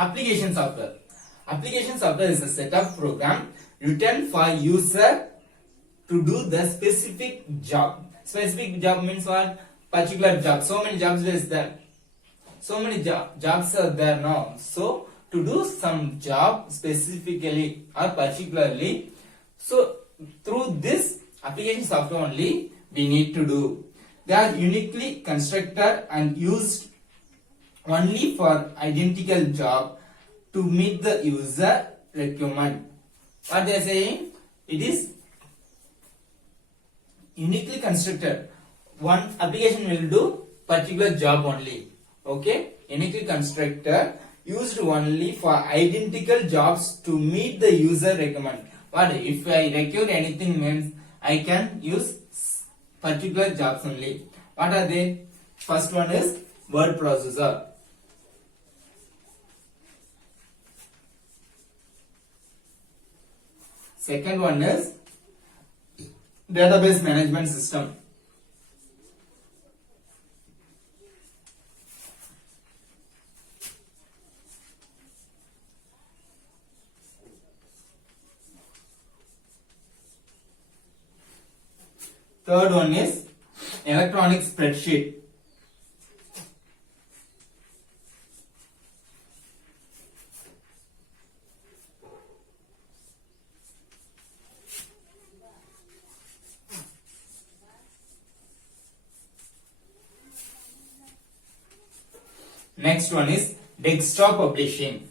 application software. Application software is a set of program written for user to do the specific job. Specific job means what? Particular job. So many jobs is there. So many jobs are there now. So to do some job specifically or particularly, so through this application software only we need to do. They are uniquely constructed and used only for identical job to meet the user requirement. What they are saying? It is uniquely constructed. One application will do particular job only. Okay, uniquely constructed, used only for identical jobs to meet the user requirement. What if I require anything means I can use particular jobs only. What are they? First one is word processor. Second one is database management system. Third one is electronic spreadsheet. Next one is desktop publishing.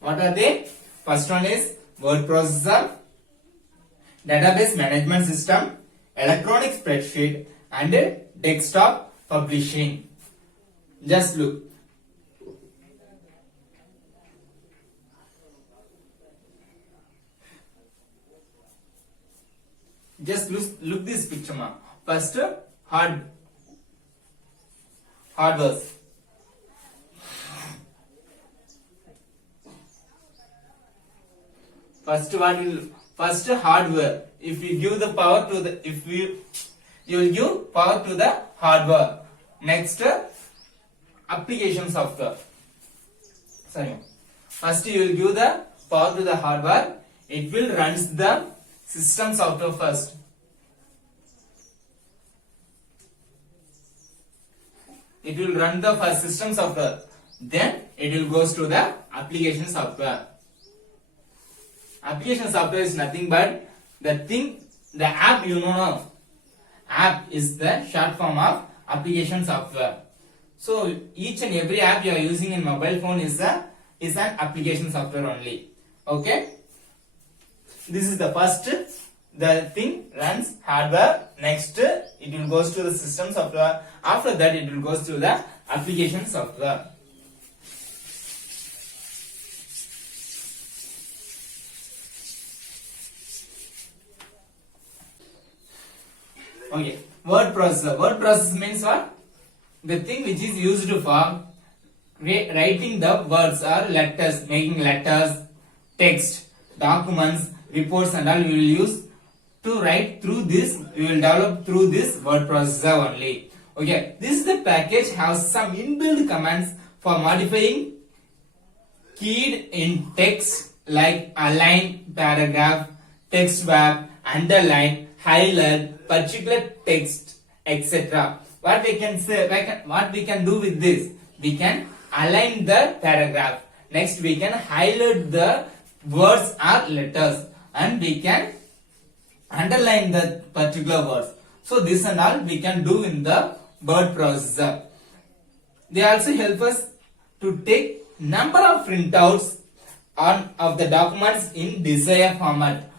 What are they? First one is word processor, database management system, electronic spreadsheet, and desktop publishing. Just look. Just look this picture ma. First hardware. First hardware. If you give the power to the you will give power to the hardware. Next application software. Sorry. First you will give the power to the hardware. It will runs the system software first. It will run the first system software. Then it will goes to the application software. Application software is nothing but the app, you know. App is the short form of application software. So each and every app you are using in mobile phone is an application software only. Okay. This is the first. The thing runs hardware. Next it will goes to the system software. After that it will goes to the application software. Okay, word processor. Word processor means what? The thing which is used for writing the words or letters, making letters, text, documents, reports and all we will use to write through this. We will develop through this word processor only. Okay, this package has some inbuilt commands for modifying keyed in text like align, paragraph, text wrap, underline, highlight, particular text, etc. What we can say, what we can do with this? We can align the paragraph. Next we can highlight the words or letters, and we can underline the particular words. So this and all we can do in the word processor. They also help us to take number of printouts of the documents in desired format.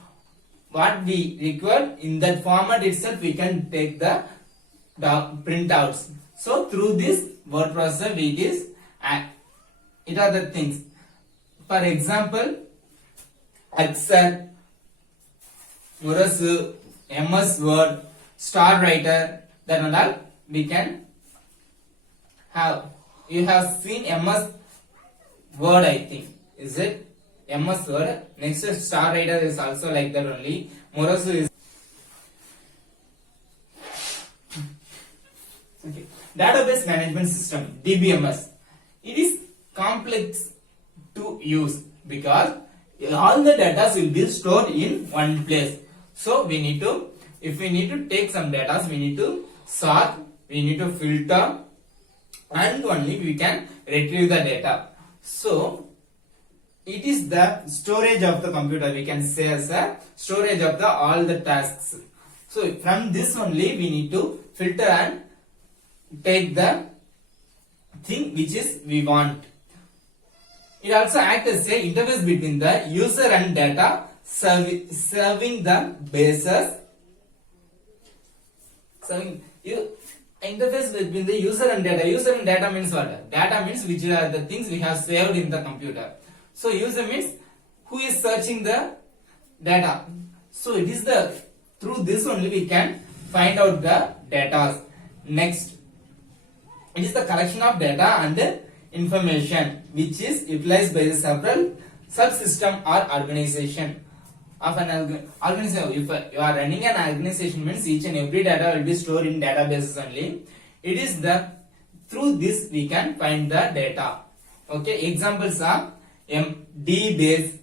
What we require in that format itself, we can take the printouts. So through this word processor, it are the things. For example, Excel, Murasu, MS Word, Star Writer, that and all we can have. You have seen MS Word, I think. Is it? MS Word. Next Star Writer is also like that only. Morosu is okay. Database Management System DBMS. It is complex to use because all the data will be stored in one place. So we need to, if we need to take some data, we need to sort, we need to filter, and only we can retrieve the data. So it is the storage of the computer, we can say as a storage of the all the tasks. So from this only we need to filter and take the thing which is we want. It also acts as a interface between the user and data, serving the basis. Interface between the user and data. User and data means what? Data means which are the things we have saved in the computer. So user means who is searching the data. So it is the through this only we can find out the data. Next, it is the collection of data and information which is utilized by the several subsystem or organization of an organization. If you are running an organization, means each and every data will be stored in databases only. It is the through this we can find the data. Okay, examples are DBase,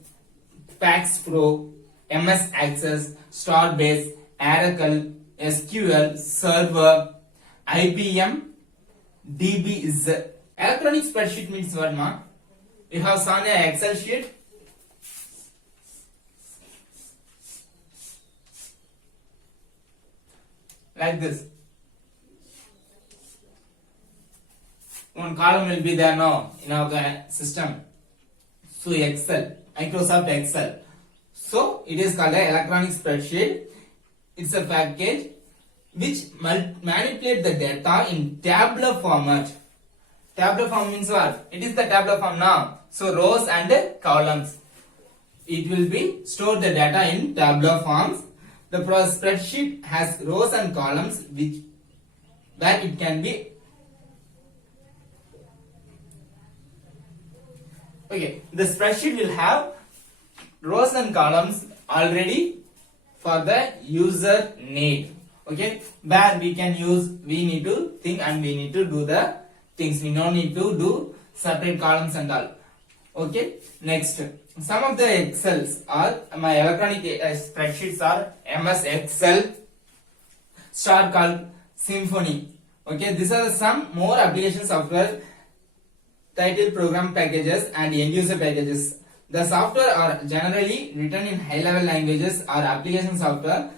FaxPro, MS Access, Starbase, Oracle, SQL Server, IBM, DB. Electronic spreadsheet means what, ma? You have seen an Excel sheet. Like this. One column will be there now in our system. So Excel, Microsoft Excel. So it is called an electronic spreadsheet. It's a package which manipulate the data in tabular format. Tabular form means what? It is the tabular form now. So rows and columns. It will be stored the data in tabular forms. The spreadsheet has rows and columns which where it can be. Okay, the spreadsheet will have rows and columns already for the user need. Okay, where we can use, we need to think and we need to do the things. We don't need to do separate columns and all. Okay, next, some of the Excels are my electronic spreadsheets are MS Excel, Star Calc, Symphony. Okay, these are some more application software, title program packages and end user packages. The software are generally written in high level languages or application software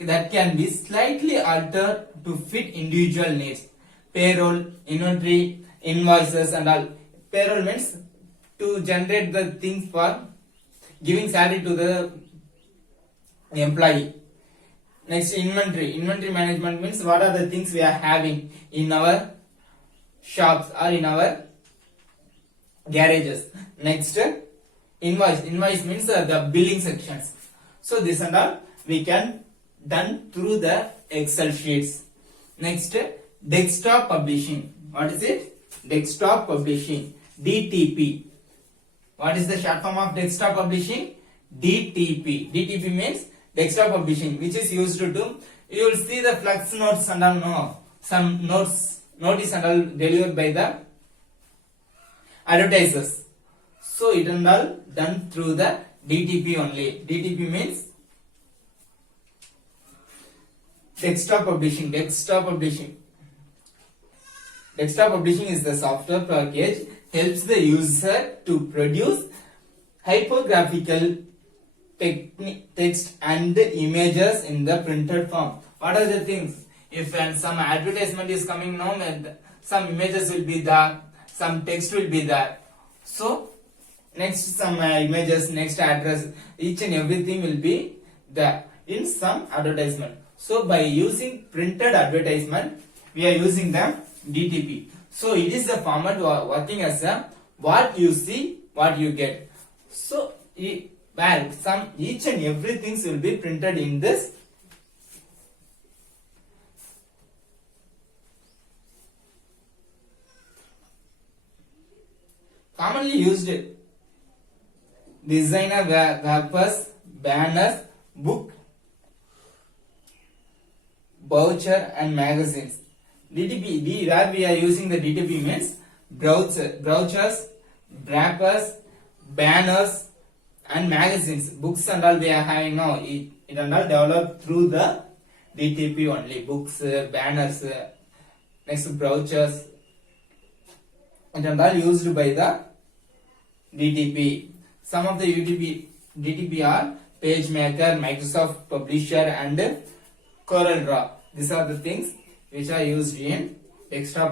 that can be slightly altered to fit individual needs. Payroll, inventory, invoices and all. Payroll means to generate the things for giving salary to the employee. Next, inventory. Inventory management means what are the things we are having in our shops or in our garages. Next, invoice. Invoice means the billing sections. So this and all we can done through the Excel sheets. Next, desktop publishing. What is it? Desktop publishing. DTP. What is the short form of desktop publishing? DTP. DTP means desktop publishing, which is used to do. You will see the flux notes and all. No, some notice and all delivered by the advertisers. So it and all done through the DTP only. DTP means desktop publishing. Desktop publishing. Desktop publishing is the software package helps the user to produce hypergraphical text and images in the printed form. What are the things? If some advertisement is coming now, some images will be there, some text will be there. So next some images, next address, each and everything will be there in some advertisement. So by using printed advertisement, we are using the DTP. So it is the format working as a what you see, what you get. So where some each and everything will be printed in this commonly used designer wrappers, banners, book, voucher and magazines. DTP, where we are using the DTP means brochures, wrappers, banners and magazines. Books and all we are having now. It and all developed through the DTP only. Books, banners, next brochures, and all used by the DTP. Some of the DTP are PageMaker, Microsoft Publisher and CorelDRAW. These are the things which are used in desktop